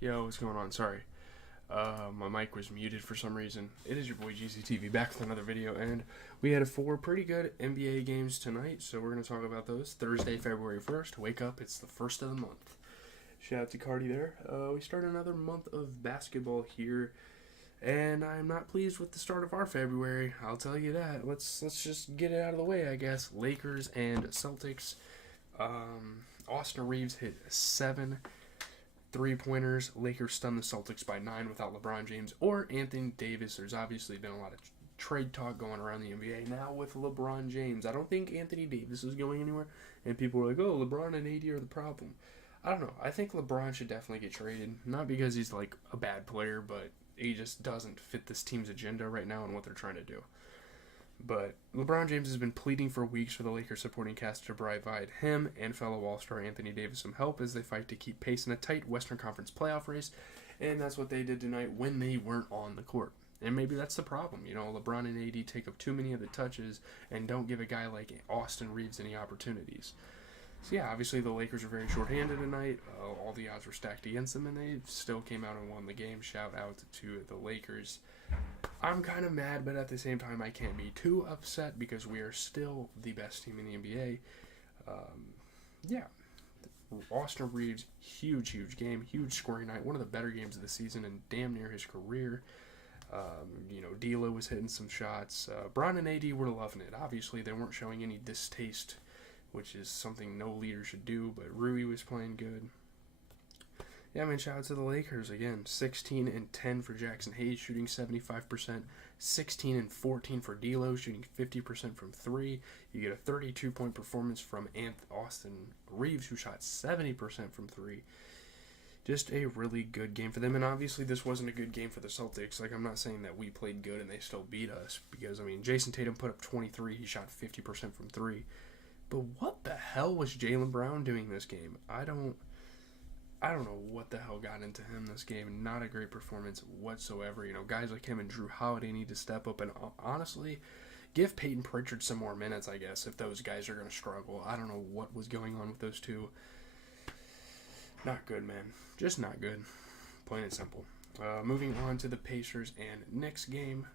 Yo, what's going on? Sorry. My mic was muted for some reason. It is your boy GCTV back with another video, and we had four pretty good NBA games tonight, so we're going to talk about those. Thursday, February 1st. Wake up, it's the first of the month. Shout out to Cardi there. We start another month of basketball here, and I'm not pleased with the start of our February. I'll tell you that. Let's just get it out of the way, I guess. Lakers and Celtics. Austin Reeves hit 7 3-pointers. Lakers stun the Celtics by 9 without LeBron James or Anthony Davis. There's obviously been a lot of trade talk going around the NBA now with LeBron James. I don't think Anthony Davis is going anywhere, and people are like, oh, LeBron and AD are the problem. I don't know. I think LeBron should definitely get traded, not because he's like a bad player, but he just doesn't fit this team's agenda right now and what they're trying to do. But LeBron James has been pleading for weeks for the Lakers supporting cast to provide him and fellow All-Star Anthony Davis some help as they fight to keep pace in a tight Western Conference playoff race, and that's what they did tonight when they weren't on the court. And maybe that's the problem. You know, LeBron and AD take up too many of the touches and don't give a guy like Austin Reeves any opportunities. So yeah, obviously the Lakers are very short-handed tonight. All the odds were stacked against them, and they still came out and won the game. Shout out to the Lakers. I'm kind of mad, but at the same time, I can't be too upset because we are still the best team in the NBA. Yeah, Austin Reeves, huge game, huge scoring night, one of the better games of the season and damn near his career. D'Lo was hitting some shots. Bron and AD were loving it. Obviously, they weren't showing any distaste, which is something no leader should do, but Rui was playing good. Yeah, man, shout out to the Lakers again. 16 and 10 for Jackson Hayes, shooting 75%. 16 and 14 for D'Lo, shooting 50% from three. You get a 32-point performance from Austin Reeves, who shot 70% from three. Just a really good game for them, and obviously this wasn't a good game for the Celtics. Like, I'm not saying that we played good and they still beat us, because, I mean, Jason Tatum put up 23. He shot 50% from three. But what the hell was Jaylen Brown doing this game? I don't know what the hell got into him this game. Not a great performance whatsoever. You know, guys like him and Drew Holiday need to step up and honestly give Peyton Pritchard some more minutes, I guess, if those guys are going to struggle. I don't know what was going on with those two. Not good, man. Just not good. Plain and simple. Moving on to the Pacers and Knicks game.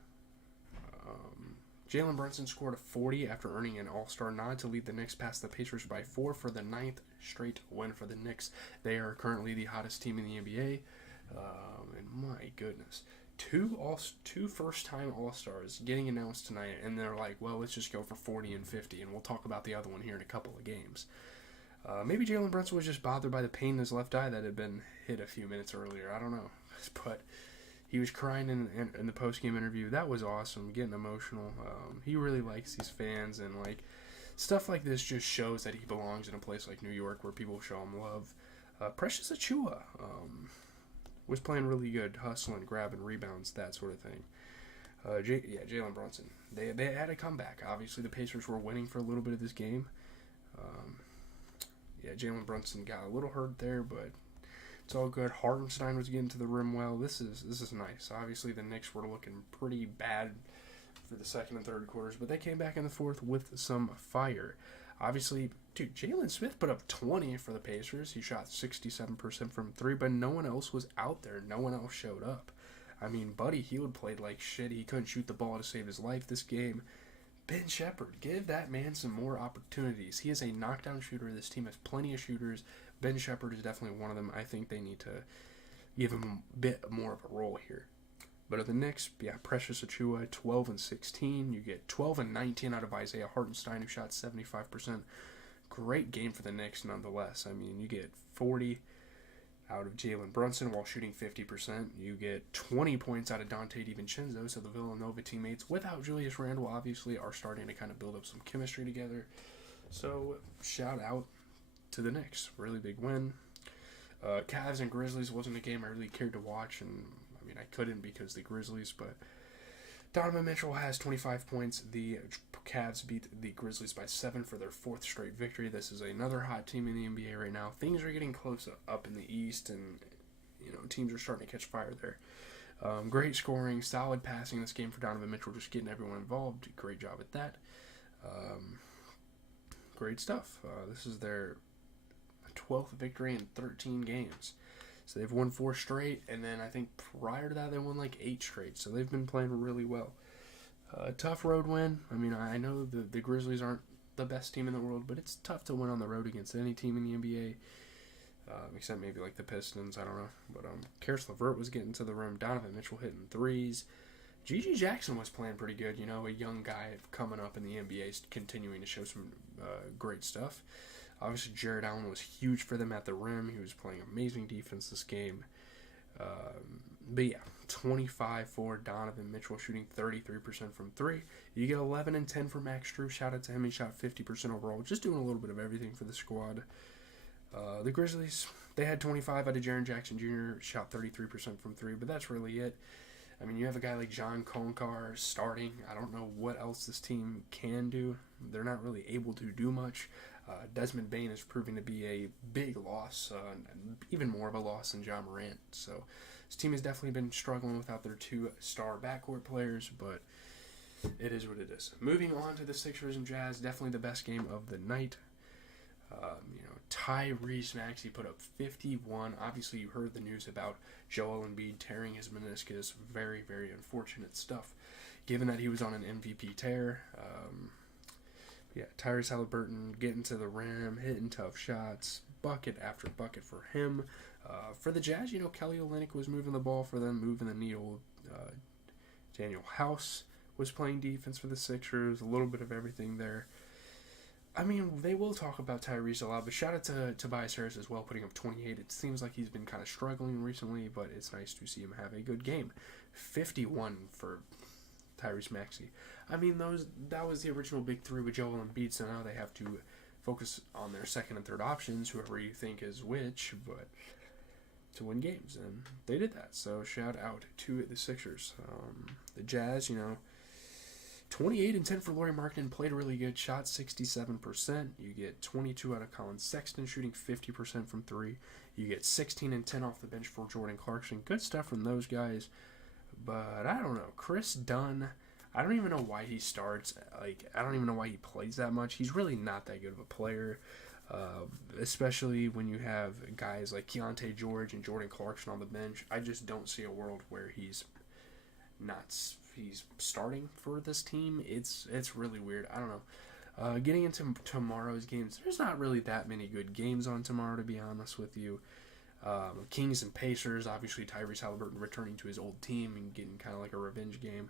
Jalen Brunson scored a 40 after earning an All-Star nod to lead the Knicks past the Pacers by 4 for the 9th straight win for the Knicks. They are currently the hottest team in the NBA. And my goodness. Two first-time All-Stars getting announced tonight, and they're like, well, let's just go for 40 and 50, and we'll talk about the other one here in a couple of games. Maybe Jalen Brunson was just bothered by the pain in his left eye that had been hit a few minutes earlier. I don't know. But he was crying in the post-game interview. That was awesome, getting emotional. He really likes these fans, and like stuff like this just shows that he belongs in a place like New York where people show him love. Precious Achiuwa was playing really good, hustling, grabbing rebounds, that sort of thing. Jalen Brunson. They had a comeback. Obviously, the Pacers were winning for a little bit of this game. Jalen Brunson got a little hurt there, but it's all good. Hartenstein was getting to the rim well. This is nice. Obviously, the Knicks were looking pretty bad for the second and third quarters, but they came back in the fourth with some fire. Obviously, dude, Jalen Smith put up 20 for the Pacers. He shot 67% from three, but no one else was out there. No one else showed up. I mean, Buddy Hield played like shit. He couldn't shoot the ball to save his life this game. Ben Shepherd, give that man some more opportunities. He is a knockdown shooter. This team has plenty of shooters. Ben Shepherd is definitely one of them. I think they need to give him a bit more of a role here. But at the Knicks, Precious Achiuwa, 12 and 16. You get 12 and 19 out of Isaiah Hartenstein, who shot 75%. Great game for the Knicks, nonetheless. I mean, you get 40 out of Jalen Brunson while shooting 50%. You get 20 points out of Dante DiVincenzo, so the Villanova teammates, without Julius Randle, obviously, are starting to kind of build up some chemistry together. So, shout out to the Knicks. Really big win. Cavs and Grizzlies wasn't a game I really cared to watch, and I mean, I couldn't because the Grizzlies, but Donovan Mitchell has 25 points. The Cavs beat the Grizzlies by 7 for their 4th straight victory. This is another hot team in the NBA right now. Things are getting close up in the East, and teams are starting to catch fire there. Great scoring, solid passing this game for Donovan Mitchell, just getting everyone involved. Great job at that. Great stuff. This is their 12th victory in 13 games. So they've won 4 straight, and then I think prior to that they won like 8 straight. So they've been playing really well. Tough road win. I mean, I know the Grizzlies aren't the best team in the world, but it's tough to win on the road against any team in the NBA. Except maybe like the Pistons, I don't know. But Karis LeVert was getting to the rim. Donovan Mitchell hitting threes. G.G. Jackson was playing pretty good. You know, a young guy coming up in the NBA, continuing to show some great stuff. Obviously, Jared Allen was huge for them at the rim. He was playing amazing defense this game. But yeah, 25 for Donovan Mitchell, shooting 33% from 3. You get 11 and 10 for Max Strus. Shout out to him. He shot 50% overall. Just doing a little bit of everything for the squad. The Grizzlies, they had 25 out of Jaren Jackson Jr., shot 33% from 3, but that's really it. I mean, you have a guy like John Konkar starting. I don't know what else this team can do. They're not really able to do much. Desmond Bane is proving to be a big loss, even more of a loss than Ja Morant. So this team has definitely been struggling without their 2-star backcourt players, but it is what it is. Moving on to the Sixers and Jazz, definitely the best game of the night. Tyrese Maxey put up 51. Obviously, you heard the news about Joel Embiid tearing his meniscus. Very, very unfortunate stuff, given that he was on an MVP tear. Tyrese Haliburton getting to the rim, hitting tough shots, bucket after bucket for him. For the Jazz, Kelly Olynyk was moving the ball for them, moving the needle. Daniel House was playing defense for the Sixers. A little bit of everything there. I mean, they will talk about Tyrese a lot, but shout out to Tobias Harris as well, putting up 28. It seems like he's been kind of struggling recently, but it's nice to see him have a good game. 51 for Tyrese Maxey. I mean, that was the original big three with Joel Embiid, so now they have to focus on their second and third options, whoever you think is which, but to win games, and they did that. So shout out to the Sixers. The Jazz, 28 and 10 for Lauri Markkanen, played really good, shot 67%. You get 22 out of Colin Sexton, shooting 50% from 3. You get 16 and 10 off the bench for Jordan Clarkson. Good stuff from those guys. But I don't know. Chris Dunn, I don't even know why he starts. I don't even know why he plays that much. He's really not that good of a player, especially when you have guys like Keontae George and Jordan Clarkson on the bench. I just don't see a world where he's starting for this team. It's really weird. I don't know. Getting into tomorrow's games, there's not really that many good games on tomorrow, to be honest with you. Kings and Pacers, obviously Tyrese Haliburton returning to his old team and getting kind of like a revenge game.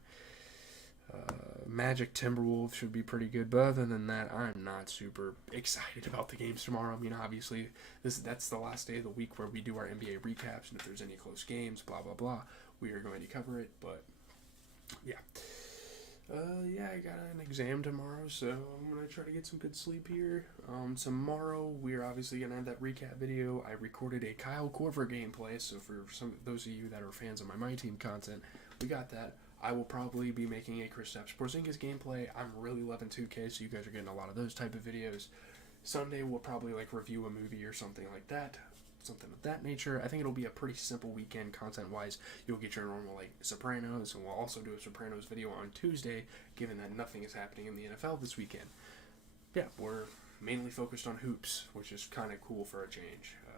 Magic Timberwolves should be pretty good, but other than that, I'm not super excited about the games tomorrow. I mean, obviously, that's the last day of the week where we do our NBA recaps, and if there's any close games, blah, blah, blah, we are going to cover it, but yeah. I got an exam tomorrow, so I'm going to try to get some good sleep here. Tomorrow, we're obviously going to have that recap video. I recorded a Kyle Korver gameplay, so for those of you that are fans of my Team content, we got that. I will probably be making a Kristaps Porzingis gameplay. I'm really loving 2K, so you guys are getting a lot of those type of videos. Sunday, we'll probably review a movie or something like that. Something of that nature. I think it'll be a pretty simple weekend content-wise. You'll get your normal Sopranos, and we'll also do a Sopranos video on Tuesday, given that nothing is happening in the NFL this weekend. Yeah, we're mainly focused on hoops, which is kind of cool for a change.